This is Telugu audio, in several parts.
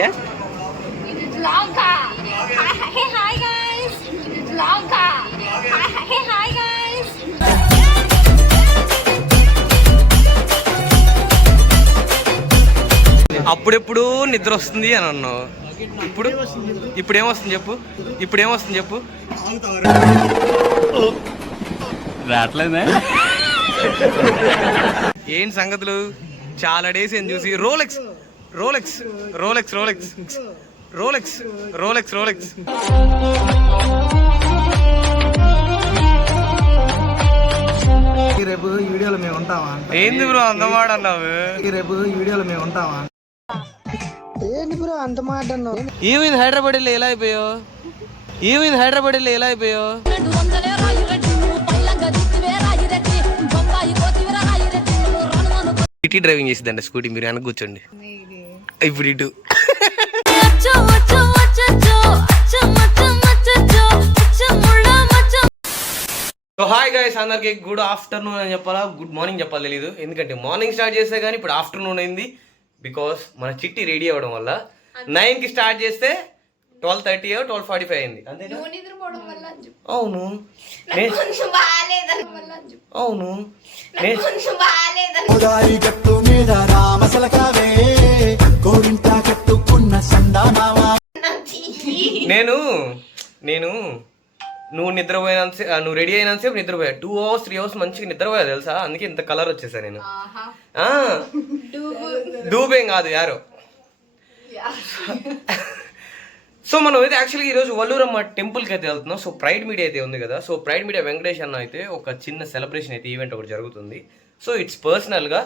ఏ అప్పుడెప్పుడు నిద్ర వస్తుంది అని అన్నావు. ఇప్పుడేమొస్తుంది చెప్పు. రావట్లేదే. ఏంటి సంగతులు? చాలా డేస్ ఏం చూసి రోలెక్స్ రేపు ఈ వీడియోలో మేము ఉంటామా? ఏంది బ్రో అంత మాట అన్నావు? రేపు ఈ వీడియోలో మేము ఉంటామా? ఏంటి బ్రో అంత మాట అన్నావు? ఏమైంది హైదరాబాద్ వెళ్ళి ఎలా అయిపోయావు? సిటీ డ్రైవింగ్ చేసిద్దండి స్కూటీ. మీరు వెనక కూర్చోండి. ఇప్పుడు ఇటు సో హాయ్ గైస్, అందరికి గుడ్ ఆఫ్టర్నూన్ అని చెప్పాలా, గుడ్ మార్నింగ్ చెప్పాలి తెలీదు. ఎందుకంటే మార్నింగ్ స్టార్ట్ చేస్తే కానీ ఇప్పుడు ఆఫ్టర్నూన్ అయింది. బికాస్ మన చిట్టి రెడీ అవ్వడం వల్ల 9కి స్టార్ట్ చేస్తే 12:30 12:45 అయింది. అవును నేను నువ్వు నిద్రపోయినంతసేపు, నువ్వు రెడీ అయినంతసేపు నిద్రపోయా. 2 hours 3 hours మంచిగా నిద్రపోయా తెలుసా. అందుకే ఇంత కలర్ వచ్చేసా నేను. డూబేం కాదు యారో. సో మనం అయితే యాక్చువల్గా ఈరోజు వల్లూరమ్మ టెంపుల్కి అయితే వెళ్తున్నాం. సో ప్రైడ్ మీడియా అయితే ఉంది కదా. సో ప్రైడ్ మీడియా వెంకటేష్ అన్న అయితే ఒక చిన్న సెలబ్రేషన్ అయితే ఈవెంట్ ఒకటి జరుగుతుంది. సో ఇట్స్ పర్సనల్గా.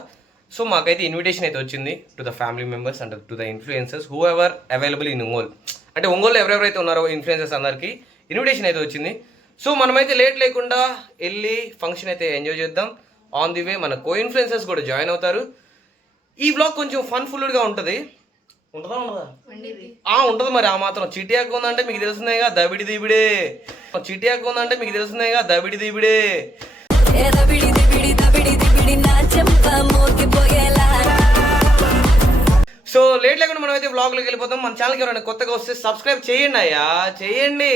సో మాకైతే ఇన్విటేషన్ అయితే వచ్చింది to the family members and to the influencers who ever available in Ongole. అంటే ఒంగోలులో ఎవరెవరైతే ఉన్నారో ఇన్ఫ్లుయెన్సర్స్ అందరికీ ఇన్విటేషన్ అయితే వచ్చింది. సో మనమైతే లేట్ లేకుండా వెళ్ళి ఫంక్షన్ అయితే ఎంజాయ్ చేద్దాం. ఆన్ ది వే మన కో ఇన్ఫ్లుయెన్సర్స్ కూడా జాయిన్ అవుతారు. ఈ వ్లాగ్ కొంచెం ఫన్ఫుల్గా ఉంటుంది. ఉంటుందా? ఉంటుంది మరి. ఆ మాత్రం చిటియాకు ఉందంటే మీకు తెలిసిందేగా దబిడి దిబిడే. సో లేట్ లేకుండా మనం అయితే వ్లాగ్లోకి వెళ్ళిపోతాం. మన ఛానల్కి ఎవరైనా కొత్తగా వస్తే సబ్స్క్రైబ్ చేయండి అయ్యా, చేయండి.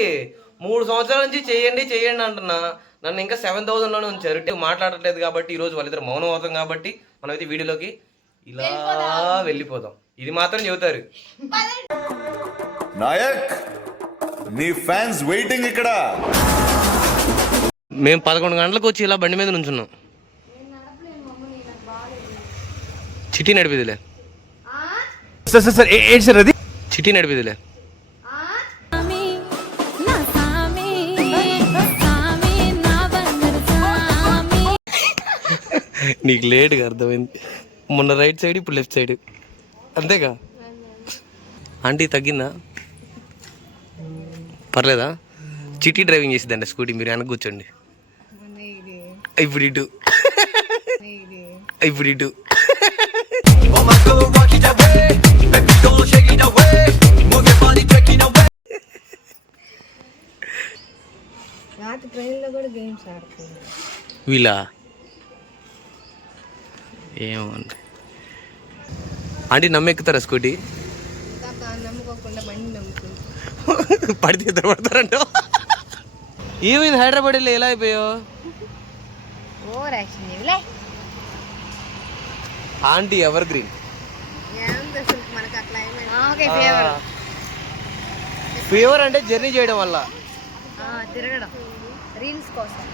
3 సంవత్సరాల నుంచి చేయండి అంటున్నా. నన్ను ఇంకా 7,000లోనే ఉంచారు. మాట్లాడట్లేదు కాబట్టి ఈరోజు వాళ్ళిద్దరు మౌనం అవుతాం కాబట్టి మనం అయితే వీడియోలోకి ఇలా వెళ్ళిపోదాం. ఇది మాత్రం చెబుతారు. నాయక్, నీ ఫ్యాన్స్ వెయిటింగ్ ఇక్కడ. మేము 11 గంటలకు వచ్చి ఇలా బండి మీద నుంచున్నాం. చిట్టి నడిపిదిలే. అది చిట్టి నడిపిదిలే. నీకు లేట్గా అర్థమైంది. మొన్న రైట్ సైడ్, ఇప్పుడు లెఫ్ట్ సైడ్, అంతేగా. ఆంటీ తగ్గిందా? పర్లేదా? చిట్టి డ్రైవింగ్ చేసిద్దండి స్కూటీ. మీరు వెనక కూర్చోండి. ఇప్పుడు ఇటు వీళ్ళ ఏమండి ఆంటీ నమ్మెక్కుతారా స్కూటీ? పడితే ఇద్దరు పడతారంట. ఏమైంది హైదరాబాద్ వెళ్ళి ఎలా అయిపోయావు? Aunty ever green. ఫీవర్ అంటే జర్నీ చేయడం వల్ల, తిరగడం, రీల్స్ కోసం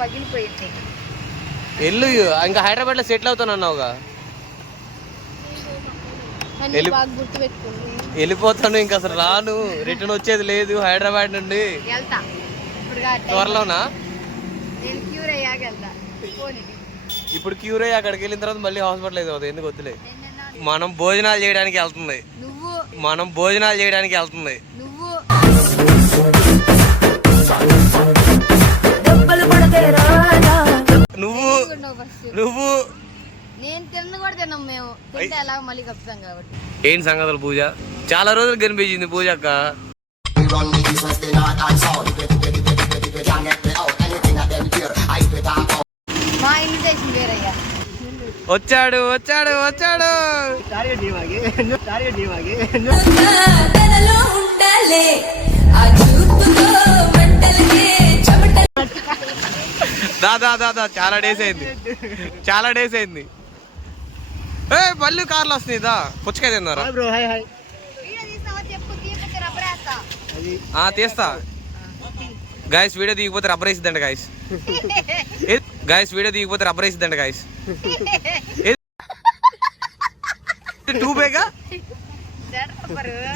పగిలిపోయింది. వెళ్ళు, ఇంకా హైదరాబాద్ లో సెటిల్ అవుతాను అన్నావుగా. వెళ్ళిపోతాను, ఇంకా అసలు రాను, రిటర్న్ వచ్చేది లేదు హైదరాబాద్ నుండి. త్వరలోనా? ఇప్పుడు క్యూర్ అయ్యి అక్కడికి వెళ్ళిన తర్వాత మళ్ళీ హాస్పిటల్ అయితే అవుతుంది. ఎందుకు వద్దులే. మనం భోజనాలు చేయడానికి వెళ్తుంది. నువ్వు నేను తిన్న కూడా తిన్నాం మేము. తింటే అలా మళ్ళీ కప్పుతాం కాబట్టి. ఏంటి సంగతులు పూజ? చాలా రోజులు కనిపించింది పూజ అక్క. మా ఇన్విటేషన్ వేరయ్యా. వచ్చాడు వచ్చాడు వచ్చాడు. దాదా చాలా డేస్ అయింది, చాలా డేస్ అయింది. ఏ పళ్ళు కార్లు వస్తున్నాయి, దా పుచ్చకాయ తిన్నారా? తీస్తా గాయస్, వీడియో దిగిపోతే రబ్బర్ వేసిద్దంట గాయస్. గాయస్ వీడియో దిగిపోతే రబ్బర్ వేసిద్దంట గాయస్. టూబేగా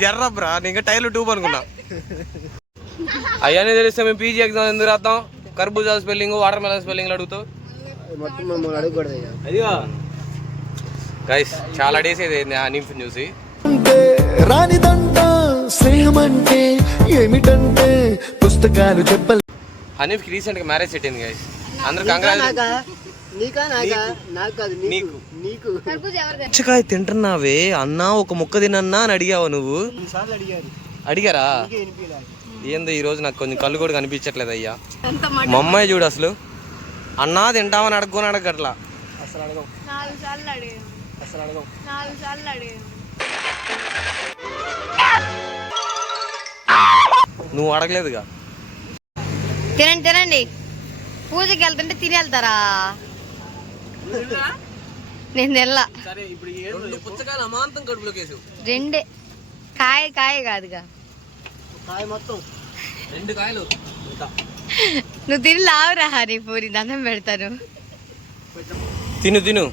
జర్రబ్రా, ఇంకా టైర్లు ట్యూబ్ అనుకున్నా. అయ్యానే తెలిస్తే మేము పీజీ ఎగ్జామ్ ఎందుకు రాద్దాం? కర్బూజా స్పెల్లింగ్, వాటర్ మెలన్ స్పెల్లింగ్ అడుగుతావు. గైస్ చాలా డేస్ అయితే ఆ నింఫ్ చూసి. రానిదంట స్నేహం అంటే ఏమిటంటే పుస్తకాలు చెప్పలే. హనీఫ్కి రీసెంట్ గా మ్యారేజ్ సెట్ అయింది గైస్. అందరు పుచ్చకాయ తింటున్నావే అన్నా, ఒక ముక్క తినన్నా అని అడిగావా నువ్వు? అడిగారా? ఏందో ఈ రోజు నాకు కొంచెం కళ్ళు కూడా కనిపించట్లేదు అయ్యా. మా అమ్మాయి చూడు అసలు అన్నా తింటామని అడగని అడగట్లా. నువ్వు అడగలేదుగా. తినండి తినండి, పూజకి వెళ్తుంటే తిని వెళ్తారా? నేను తినలా. రెండే కాయ కాయ కాదుగా, రెండు కాయలు. నువ్వు తిని లావురా హరి, పూరి దండం పెడతాను. తిను తిను,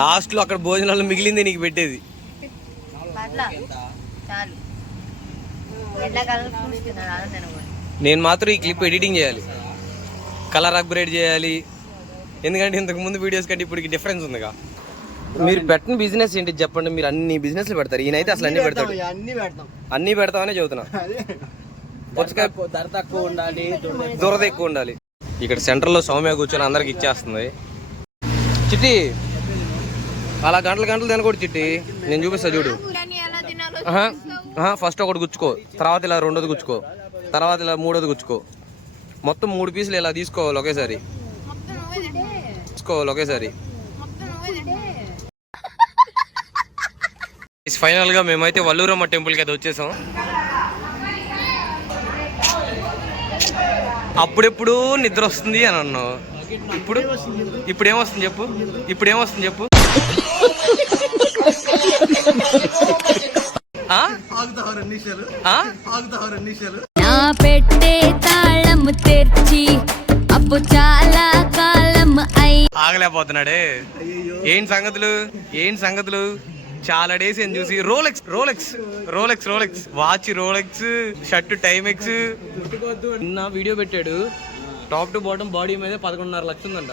లాస్ట్ లో అక్కడ భోజనాలు మిగిలింది నీకు పెట్టేది. చాలు, ఎండాకాలం నేను మాత్రం ఈ క్లిప్ ఎడిటింగ్ చేయాలి, కలర్ అప్గ్రేడ్ చేయాలి. ఎందుకంటే ఇంతకు ముందు వీడియోస్ కంటే ఇప్పుడు డిఫరెన్స్ ఉందిగా. మీరు పెట్టిన బిజినెస్ ఏంటి చెప్పండి? మీరు అన్ని బిజినెస్లు పెడతారు, ఈయనైతే అసలు అన్ని పెడతాడు. అన్ని పెడతామనే చెబుతున్నా. పుచ్చకాయ ధర తక్కువ ఉండాలి, దురద ఎక్కువ ఉండాలి. ఇక్కడ సెంటర్లో సౌమ్య కూర్చొని అందరికి ఇచ్చేస్తుంది. చిట్టి అలా గంటలు గంటలు తినకూడదు చిట్టి, నేను చూపిస్తా చూడు. ఫస్ట్ ఒకటి గుచ్చుకో, తర్వాత ఇలా రెండోది గుచ్చుకో, తర్వాత ఇలా మూడోది గుచ్చుకో. మొత్తం 3 పీసులు ఇలా తీసుకోవాలి ఒకేసారి. ఫైనల్ గా మేమైతే వల్లూరమ్మ టెంపుల్ కి అయితే వచ్చేసాం. అప్పుడెప్పుడు నిద్ర వస్తుంది అని అన్నావు, ఇప్పుడు ఏమొస్తుంది చెప్పు? నా పెట్టే తాళం తెర్చి అప్పు చాలా కాలం ఆగలేకపోతున్నాడే. ఏం సంగతులు చాలా డేస్ ఏం చూసి. Rolex watch, Rolex shirt, టైమెక్స్. నిన్న వీడియో పెట్టాడు, టాప్ టు బాటమ్ బాడీ మీద 11.5 లక్షలు ఉందంట.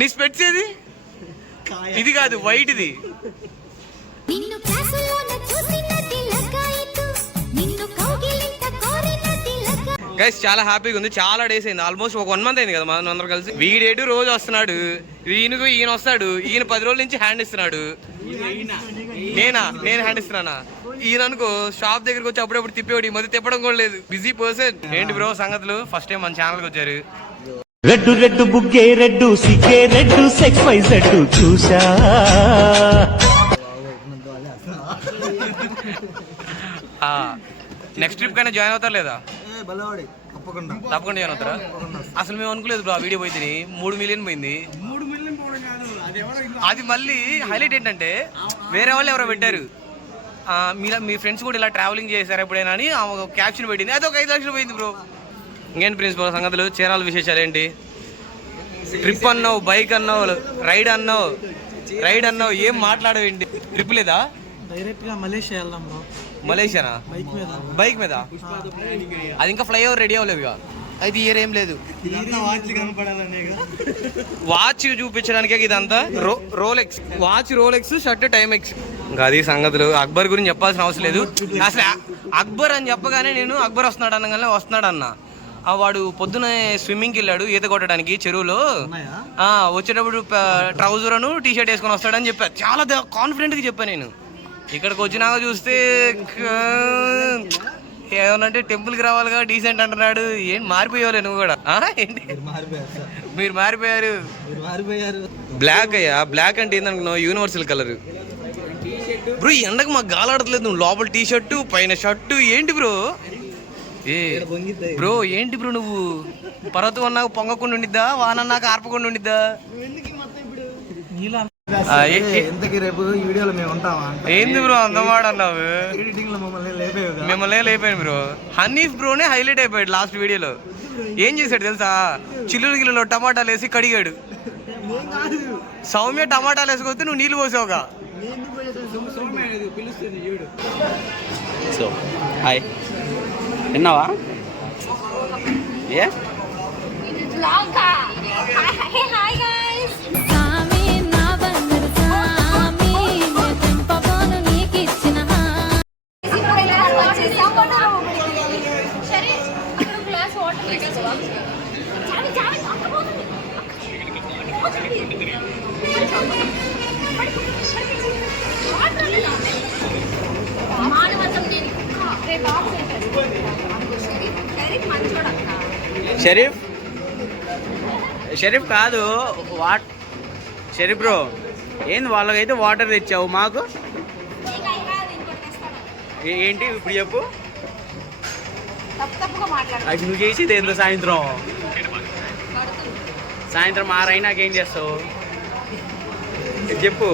నీ స్పెట్స్ ఏది? ఇది కాదు, వైట్ ఇది. గైస్ చాలా హ్యాపీగా ఉంది, చాలా డేస్ అయింది, ఆల్మోస్ట్ ఒక 1 మంత్ అయింది కదా మనం అందరం కలిసి. వీడేటు రోజు వస్తున్నాడు, ఈయన వస్తాడు, ఈయన 10 రోజుల నుంచి హ్యాండ్ ఇస్తున్నాడు. నేను హ్యాండ్ ఇస్తున్నానా? ఈయన అనుకో షాప్ దగ్గరకు వచ్చి అప్పుడప్పుడు తిప్పేవాడు, ఈ మధ్య తిప్పడం కూడా లేదు, బిజీ పర్సన్. ఏంటి బ్రో సంగతులు? ఫస్ట్ టైం మన ఛానల్కి వచ్చారు. రెడ్డు బుగ్గే రెడ్డు సిగ్గే రెడ్డు సెక్స్ వై రెడ్డు చూసా. నెక్స్ట్ ట్రిప్ కైనా జాయిన్ అవుతారు లేదా? తప్పకుండా జాయిన్ అవుతారా? అసలు మేము అనుకోలేదు బ్రో, ఆ వీడియో పోయి 3 మిలియన్ పోయింది. అది మళ్ళీ హైలైట్ ఏంటంటే వేరే వాళ్ళు ఎవరో పెట్టారు, మీ ఫ్రెండ్స్ కూడా ఇలా ట్రావెలింగ్ చేశారు ఎప్పుడైనా అని క్యాప్షన్ పెట్టింది, అది ఒక 5 లక్షలు పోయింది బ్రో. ఇంకేంటి ప్రిన్సిపల్ సంగతులు? చీరాల విశేషాలు ఏంటి? ట్రిప్ అన్నావు, బైక్ అన్నావు, రైడ్ అన్నావు, ఏం మాట్లాడవేంటి? ట్రిప్ లేదా? డైరెక్ట్ గా మలేషియా వెళ్దాం బ్రో. మలేషియానా? బైక్ మీద? అది ఇంకా ఫ్లైఓవర్ రెడీ అవ్వలేదుగా. అయితే ఇయర్ ఏం లేదు, వాచ్ చూపించడానికే ఇదంతా. Rolex shirt, టైమెక్స్. ఇంకా అది సంగతులు. అక్బర్ గురించి చెప్పాల్సిన అవసరం లేదు. అసలు అక్బర్ అని చెప్పగానే నేను అక్బర్ వస్తున్నాడు అనగానే వస్తున్నాడన్నా. వాడు పొద్దున స్విమ్మింగ్కి వెళ్ళాడు ఈత కొట్టడానికి చెరువులో. వచ్చేటప్పుడు ట్రౌజర్ అను టీషర్ట్ వేసుకొని వస్తాడని చెప్పా, చాలా కాన్ఫిడెంట్గా చెప్పాను నేను. ఇక్కడికి వచ్చినాక చూస్తే ఏమనంటే టెంపుల్కి రావాలిగా డీసెంట్ అంటున్నాడు. ఏంటి మారిపోయావులే నువ్వు కూడా ఏంటి మీరు మారిపోయారు. బ్లాక్ అయ్యా, బ్లాక్ అంటే ఏందనుకున్నావు? Universal colour bro. ఎండకు మాకు గాలాడట్లేదు. నువ్వు లోపల టీ షర్టు పైన షర్టు ఏంటి బ్రో? బ్రో ఏంటి బ్రో నువ్వు? పర్వతం అన్నాక పొంగకుండా ఉండిద్దా, వాన అన్నాక ఆర్పకుండా ఉండిద్దా? రేపు ఈ వీడియోలో మేము ఉంటామా? ఏంది బ్రో అందమాట అన్నావు? ఎడిటింగ్ లో మిమ్మల్ని లేపాను బ్రో. హనీఫ్ బ్రోనే హైలైట్ అయిపోయాడు లాస్ట్ వీడియోలో. ఏం చేశాడు తెలుసా? చిల్లులు గిల్లులో టమాటాలు వేసి కడిగాడు. సౌమ్య టమాటాలు వేసుకొస్తే నువ్వు నీళ్ళు పోసావుగా. సో హాయ్, విన్నావా? ఏ సామి నా బంగారు సామి పంపబోను నీకిచ్చిన షరీఫ్, షరీఫ్ కాదు షరీఫ్ బ్రో. ఏంది వాళ్ళకైతే వాటర్ తెచ్చావు, మాకు ఏంటి ఇప్పుడు చెప్పు? అది నువ్వు చేసేది ఏందో సాయంత్రం 6 అయినాకేం చేస్తావు చెప్పు.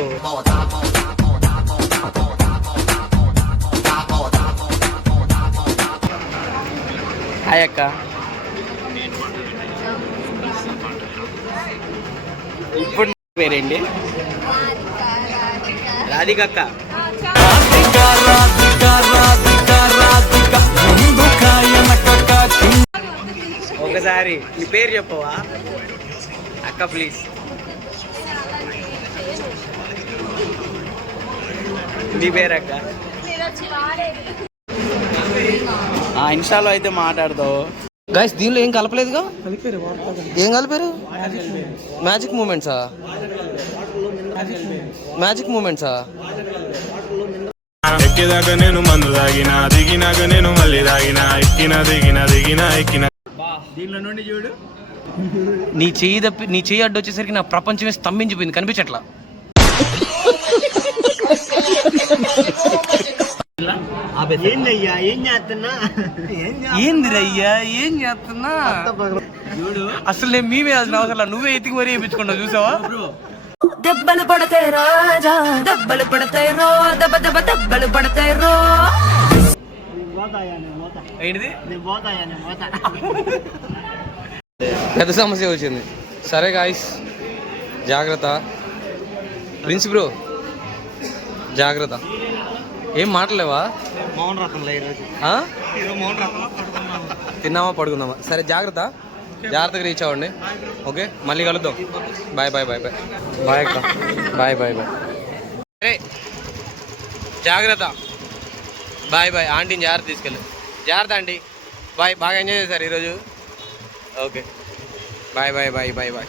హాయ్ అక్క. ఇప్పుడు పేరేంటి? రాధిక అక్క. ఒకసారి నీ పేరు చెప్పవా అక్క ప్లీజ్? నీ పేరు అక్క? ఇన్స్టాలో అయితే మాట్లాడతావు. గైస్ దీనిలో ఏం కలపలేదుగా? ఏం కలిపారు? మ్యాజిక్ మూమెంట్సా? మ్యాజిక్ మూమెంట్సా? ఎక్కేదాకా నేను మందు తాగినా, దిగినాక నేను మళ్ళీ తాగినా, ఎక్కిన దీనిలో నుండి చూడు. నీ చెయ్యి అడ్డు వచ్చేసరికి నా ప్రపంచమే స్తంభించిపోయింది, కనిపించట్లా. ఏందయ్యా ఏం చేస్తున్నా? ఏందిరయ్యా ఏం చేస్తున్నా? అసలు నేను మేమే అసలు అవసరం, నువ్వే ఎత్తికి మరీ వేయించుకున్నావు చూసావా? దెబ్బలు పడతాయి రాజా, దెబ్బలు పడతాయి రో, దెబ్బ దెబ్బ దెబ్బలు పడతాయి రో. ఏంటిది? పెద్ద సమస్య వచ్చింది. సరే గాయస్ జాగ్రత్త. ప్రిన్స్ బ్రో జాగ్రత్త. ఏం మాటలేవా? తిన్నామా పడుకుందామా? సరే జాగ్రత్త, జాగ్రత్తగా రీచ్ అవ్వండి. ఓకే మళ్ళీ కలుద్దాం. Bye bye bye bye bye అక్క. Bye bye bye. సరే జాగ్రత్త. Bye bye. ఆంటీని జాగ్రత్త తీసుకెళ్ళి. జాగ్రత్త ఆంటీ. బాయ్. బాగా ఎంజాయ్ చేశారు ఈరోజు. Okay bye bye bye bye bye.